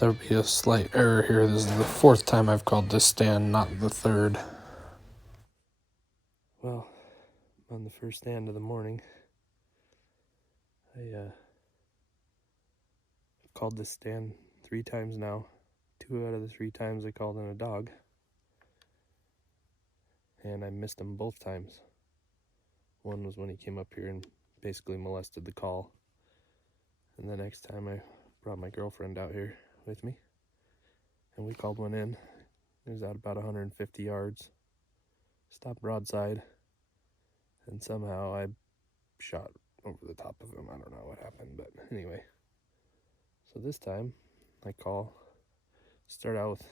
There'll be a slight error here. This is the fourth time I've called this stand, not the third. Well, on the first stand of the morning, I called this stand 3 times now. 2 out of the 3 times I called in a dog, and I missed him both times. One was when he came up here and basically molested the call, and the next time I brought my girlfriend out here with me, and we called one in. It was at about 150 yards, stopped broadside, and somehow I shot over the top of him. I don't know what happened, but anyway. So this time, I start out with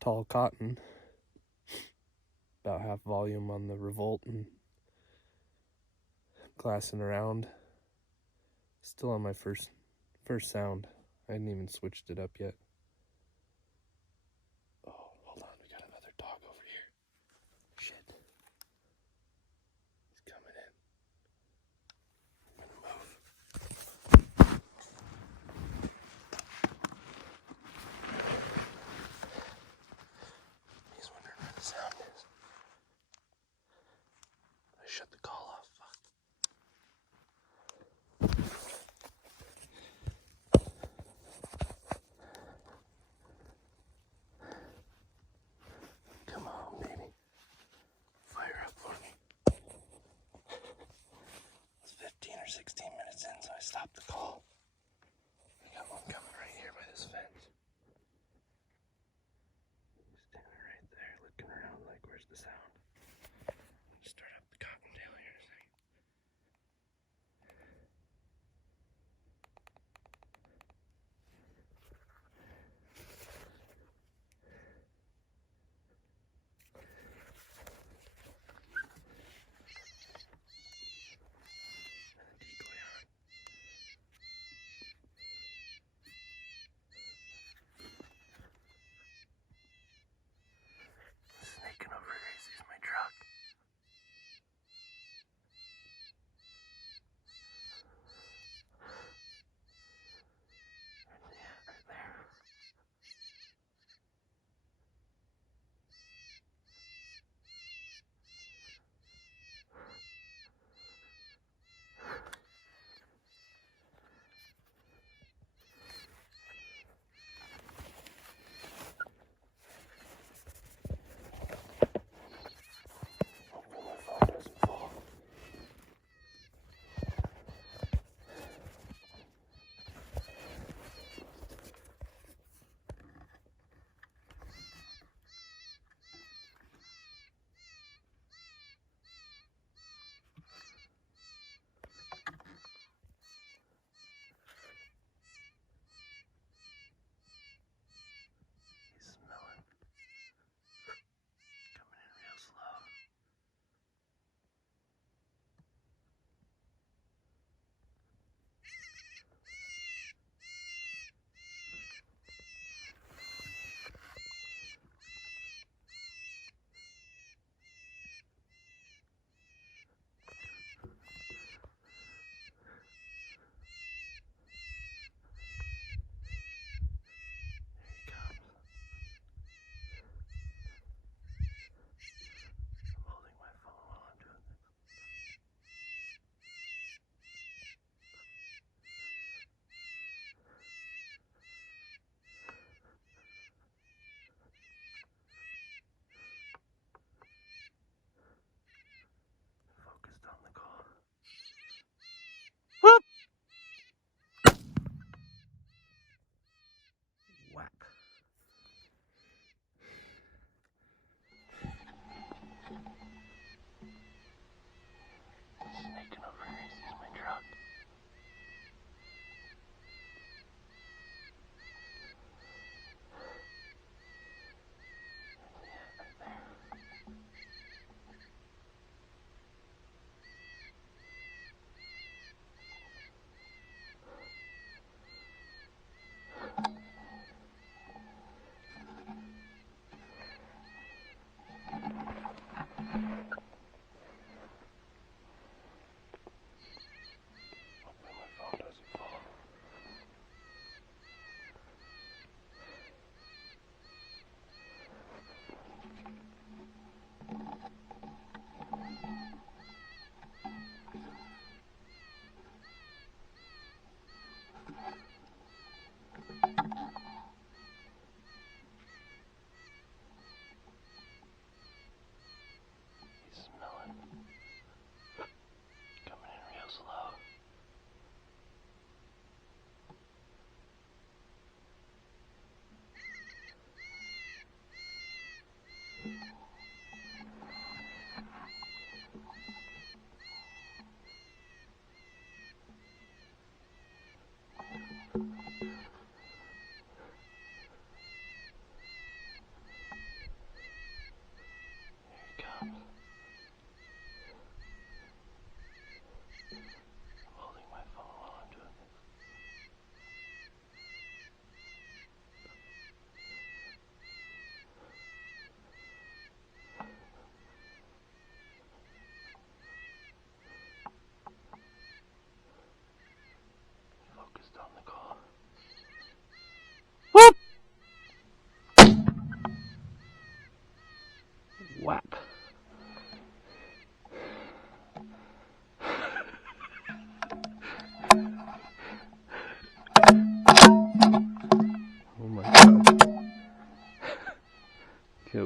Tall Cotton, about half volume on the Revolt, and glassing around. Still on my first sound. I hadn't even switched it up yet. Oh, hold on, we got another dog over here. Shit. He's coming in. I'm gonna move. He's wondering where the sound is. I shut the call off. Fuck.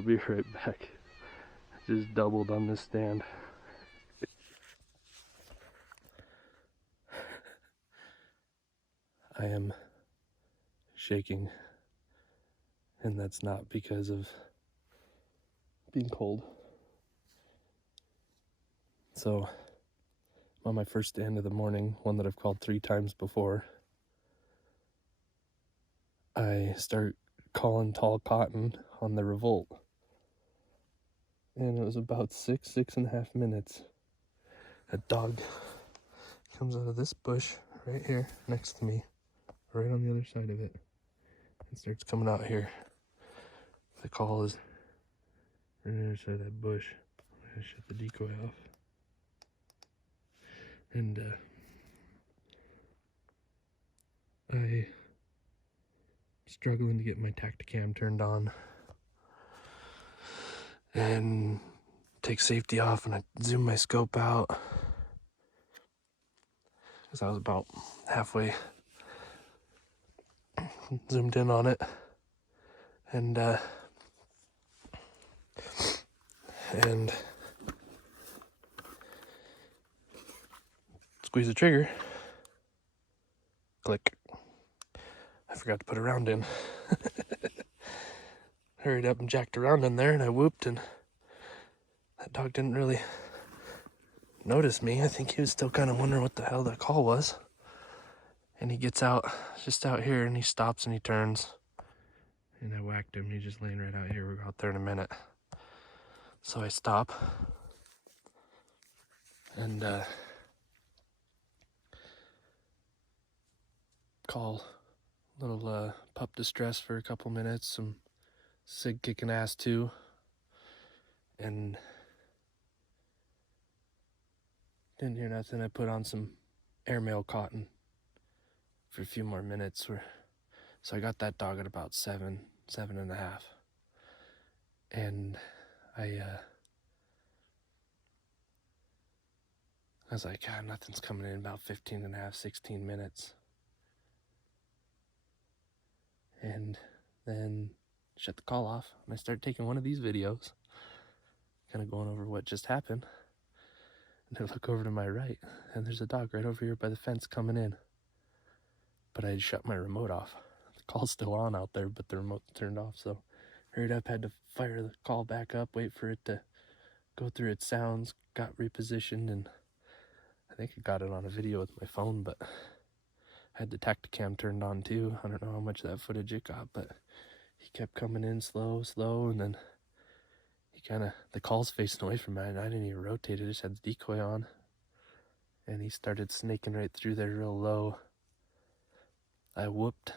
I'll be right back. Just doubled on this stand. I am shaking, and that's not because of being cold. So, I'm on my first stand of the morning, one that I've called 3 times before. I start calling tall cotton on the revolt, and it was about 6.5 minutes. A dog comes out of this bush right here next to me, right on the other side of it, and starts coming out here. The call is right on the other side of that bush. I'm gonna shut the decoy off. And I struggling to get my Tacticam turned on and take safety off, and I zoom my scope out because I was about halfway zoomed in on it, and squeeze the trigger. Click. I forgot to put a round in. Hurried up and jacked around in there, and I whooped, and that dog didn't really notice me. I think he was still kind of wondering what the hell that call was. And he gets out, just out here, and he stops and he turns. And I whacked him. He's just laying right out here. We'll go out there in a minute. So I stop. And call little pup distress for a couple minutes. Some sig kicking ass too. And didn't hear nothing. I put on some airmail cotton for a few more minutes. So I got that dog at about 7.5. And I was like, God, nothing's coming in about 15.5, 16 minutes. And then shut the call off, and I started taking one of these videos, kind of going over what just happened. And I look over to my right, and there's a dog right over here by the fence coming in. But I had shut my remote off. The call's still on out there, but the remote's turned off, so hurried up, had to fire the call back up, wait for it to go through its sounds, got repositioned, and I think I got it on a video with my phone, but I had the Tacticam turned on too. I don't know how much of that footage it got, but he kept coming in slow, and then he the call's facing away from me, and I didn't even rotate it, just had the decoy on. And he started snaking right through there real low. I whooped,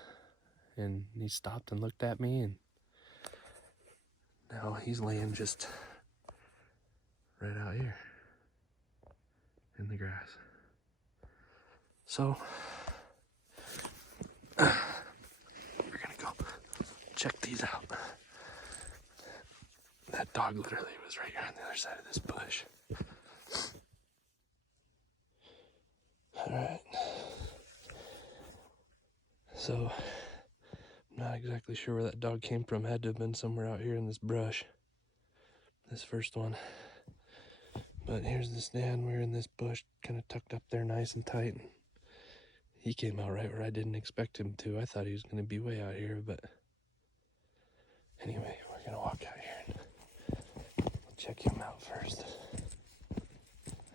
and he stopped and looked at me, and now he's laying just right out here in the grass. So, we're gonna go check these out. That dog literally was right here on the other side of this bush. Alright. So, I'm not exactly sure where that dog came from. Had to have been somewhere out here in this brush. This first one. But here's the stand. We're in this bush, kind of tucked up there nice and tight. And he came out right where I didn't expect him to. I thought he was going to be way out here, but anyway, we're going to walk out here and we'll check him out first.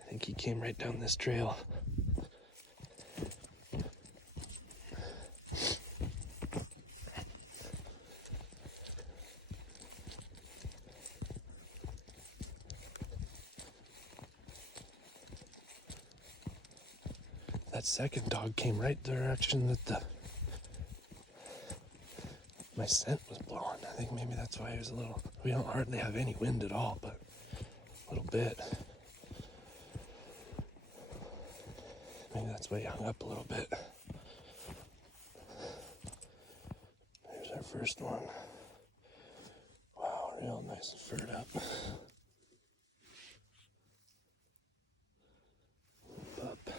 I think he came right down this trail. That second dog came right the direction that my scent was blowing. I think maybe that's why he was we don't hardly have any wind at all, but a little bit. Maybe that's why he hung up a little bit. There's our first one. Wow, real nice and furred up. Pup.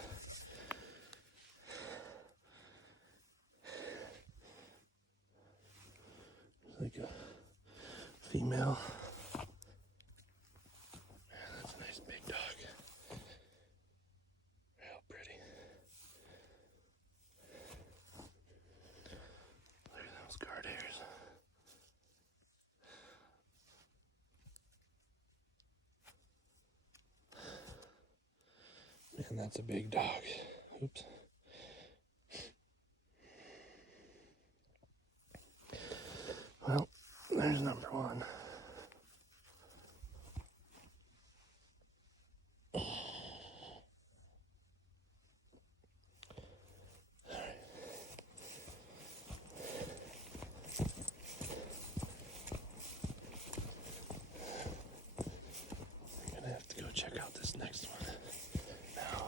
Like a female. that's a big dog. Oops. Well, there's number one. I'm gonna have to go check out this next one now.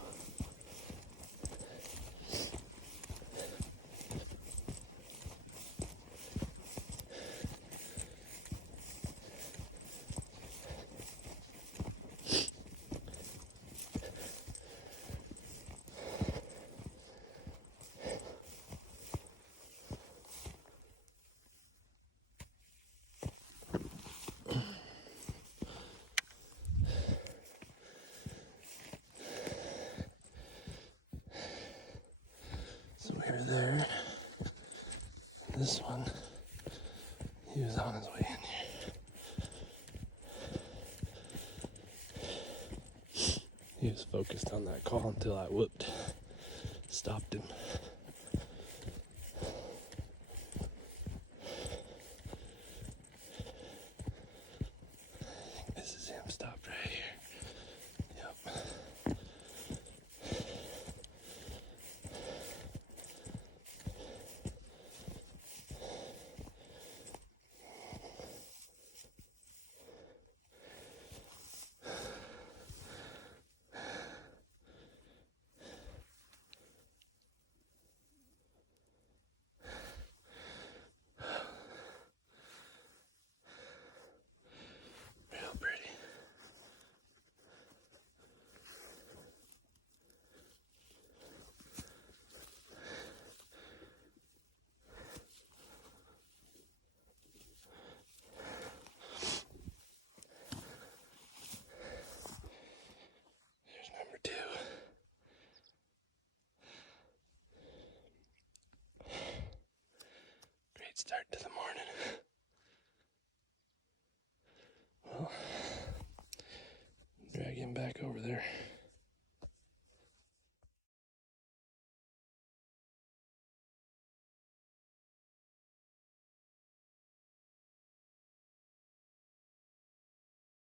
So we were there. This one, he was on his way in here. He was focused on that call until I stopped him. I think this is him stopped right here. Yep. Real pretty. Here's number two. Great start to the morning. Well,